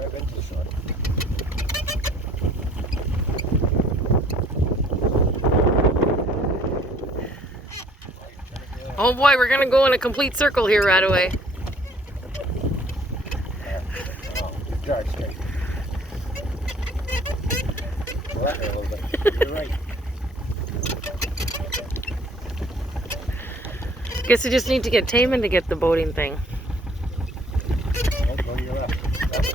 drive into the shore. Oh boy, we're gonna go in a complete circle here right away. Oh, good drive straight. Go that way a little bit. You're right. Guess we just need to get Taymen to get the boating thing. Don't go to your left. That's